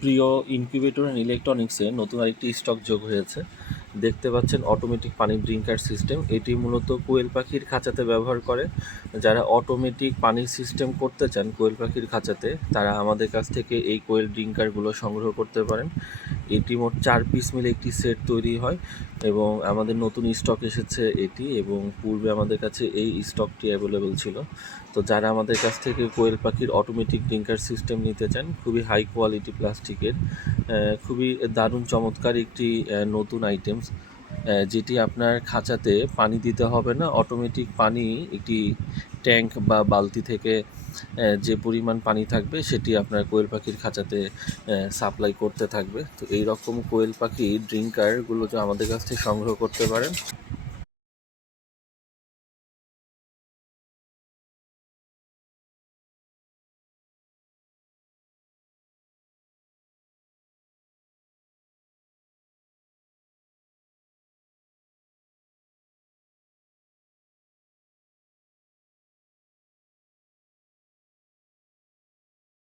প্রিয় incubator and ইলেকট্রনিক্সে নতুন আরেকটি স্টক যোগ হয়েছে। দেখতে পাচ্ছেন অটোমেটিক পানি ড্রিঙ্কার সিস্টেম। এটি মূলত কোয়েল পাখির খাঁচাতে ব্যবহার করে। যারা অটোমেটিক পানির সিস্টেম করতে চান কোয়েল পাখির খাঁচাতে, তারা আমাদের কাছ থেকে এই কোয়েল ড্রিঙ্কারগুলো সংগ্রহ করতে পারেন। এটি মোট 4 পিস মিলে একটি সেট তৈরি হয় এবং আমাদের নতুন স্টক এসেছে এটি, এবং পূর্বে আমাদের কাছে এই স্টকটি অ্যাভেলেবল ছিল। তো যারা আমাদের কাছ থেকে কোয়েল পাখির অটোমেটিক ড্রিঙ্কার সিস্টেম নিতে চান, খুবই হাই কোয়ালিটি প্লাস্টিকের, খুবই দারুণ চমৎকার একটি নতুন আইটেমস, যেটি আপনার খাঁচাতে পানি দিতে হবে না। অটোমেটিক পানি একটি ট্যাঙ্ক বা বালতি থেকে যে পরিমাণ পানি থাকবে সেটি আপনার কোয়েল পাখির খাঁচাতে সাপ্লাই করতে থাকবে। তো এই রকম কোয়েল পাখির ড্রিঙ্কারগুলো যে আমাদের কাছ থেকে সংগ্রহ করতে পারেন।